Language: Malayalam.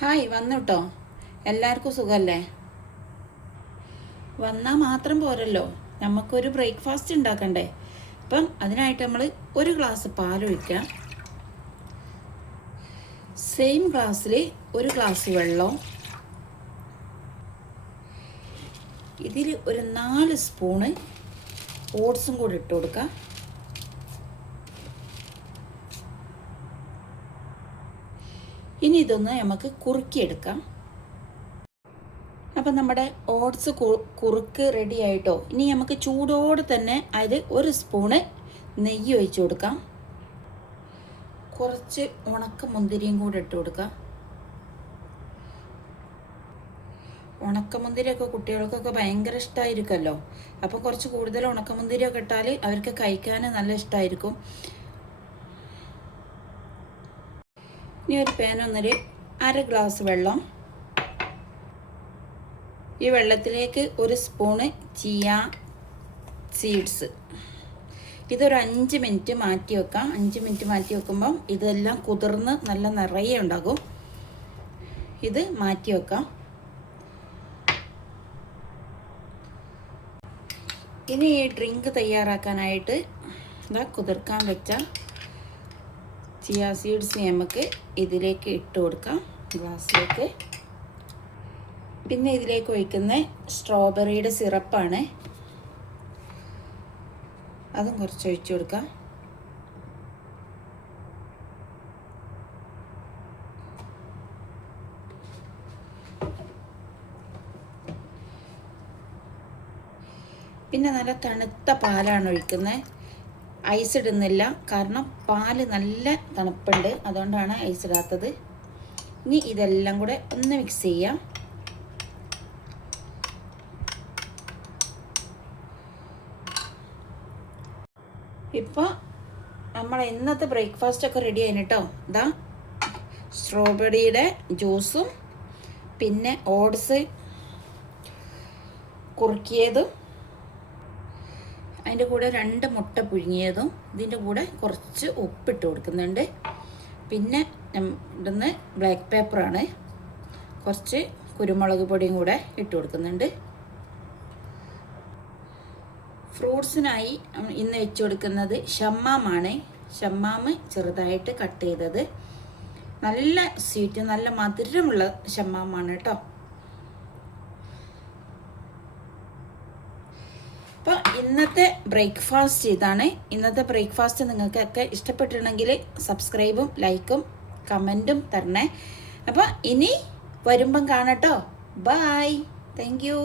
ഹായ് വന്നുട്ടോ. എല്ലാവർക്കും സുഖമല്ലേ? വന്നാൽ മാത്രം പോരല്ലോ, നമുക്കൊരു ബ്രേക്ക്ഫാസ്റ്റ് ഉണ്ടാക്കണ്ടേ. അപ്പം അതിനായിട്ട് നമ്മൾ ഒരു ഗ്ലാസ് പാലൊഴിക്കുക. സെയിം ഗ്ലാസ്സിൽ ഒരു ഗ്ലാസ് വെള്ളം. ഇതിൽ ഒരു 4 സ്പൂണ് ഓട്സും കൂടി ഇട്ട് കൊടുക്കുക. ഇനി ഇതൊന്ന് നമുക്ക് കുറുക്കിയെടുക്കാം. അപ്പം നമ്മുടെ ഓട്സ് കുറുക്ക് റെഡി ആയിട്ടോ. ഇനി നമുക്ക് ചൂടോടെ തന്നെ അതിൽ 1 സ്പൂണ് നെയ്യ് ഒഴിച്ച് കൊടുക്കാം. കുറച്ച് ഉണക്കമുന്തിരിയും കൂടെ ഇട്ട് കൊടുക്കാം. ഉണക്കമുന്തിരിയൊക്കെ കുട്ടികൾക്കൊക്കെ ഭയങ്കര ഇഷ്ടമായിരിക്കുമല്ലോ. അപ്പോൾ കുറച്ച് കൂടുതൽ ഉണക്കമുന്തിരിയൊക്കെ ഇട്ടാൽ അവർക്ക് കഴിക്കാൻ നല്ല ഇഷ്ടമായിരിക്കും. ഇനി ഒരു പാനൊന്നൊരു 1/2 ഗ്ലാസ് വെള്ളം. ഈ വെള്ളത്തിലേക്ക് 1 സ്പൂണ് ചിയ സീഡ്സ്. ഇതൊരു 5 മിനിറ്റ് മാറ്റി വെക്കാം. 5 മിനിറ്റ് മാറ്റി വെക്കുമ്പം ഇതെല്ലാം കുതിർന്ന് നല്ല നിറയെ ഉണ്ടാകും. ഇത് മാറ്റി വെക്കാം. ഇനി ഈ ഡ്രിങ്ക് തയ്യാറാക്കാനായിട്ട് കുതിർക്കാൻ വെച്ച ചിയ സീഡ്സ് നമുക്ക് ഇതിലേക്ക് ഇട്ട് കൊടുക്കാം, ഗ്ലാസ്സിലേക്ക്. പിന്നെ ഇതിലേക്ക് ഒഴിക്കുന്ന സ്ട്രോബെറിയുടെ സിറപ്പാണ്, അതും കുറച്ച് ഒഴിച്ചു കൊടുക്കാം. പിന്നെ നല്ല തണുത്ത പാലാണ് ഒഴിക്കുന്നത്. ഐസ് ഇടുന്നില്ല, കാരണം പാല് നല്ല തണുപ്പുണ്ട്, അതുകൊണ്ടാണ് ഐസ് ഇടാത്തത്. ഇനി ഇതെല്ലാം കൂടെ ഒന്ന് മിക്സ് ചെയ്യാം. ഇപ്പോൾ നമ്മൾ ഇന്നത്തെ ബ്രേക്ക്ഫാസ്റ്റ് ഒക്കെ റെഡി ആയിന് കേട്ടോ. ഇതാ സ്ട്രോബെറിയുടെ ജ്യൂസും പിന്നെ ഓട്സ് കുറുക്കിയതും അതിൻ്റെ കൂടെ 2 മുട്ട പുഴുങ്ങിയതും, ഇതിൻ്റെ കൂടെ കുറച്ച് ഉപ്പിട്ട് കൊടുക്കുന്നുണ്ട്. പിന്നെ ഇടുന്ന ബ്ലാക്ക് പേപ്പറാണ്, കുറച്ച് കുരുമുളക് പൊടിയും കൂടെ ഇട്ട് കൊടുക്കുന്നുണ്ട്. ഫ്രൂട്ട്സിനായി ഇന്ന് വെച്ച് കൊടുക്കുന്നത് ഷമ്മാമാണ്. ഷമ്മാമ് ചെറുതായിട്ട് കട്ട് ചെയ്തത്, നല്ല സ്വീറ്റ് നല്ല മധുരമുള്ള ഷമ്മാമാണ് കേട്ടോ. അപ്പോൾ ഇന്നത്തെ ബ്രേക്ക്ഫാസ്റ്റ് ഇതാണ്. ഇന്നത്തെ ബ്രേക്ക്ഫാസ്റ്റ് നിങ്ങൾക്കൊക്കെ ഇഷ്ടപ്പെട്ടിട്ടുണ്ടെങ്കിൽ സബ്സ്ക്രൈബും ലൈക്കും കമൻറ്റും തരണേ. അപ്പോൾ ഇനി വരുമ്പം കാണട്ടോ. By, thank you.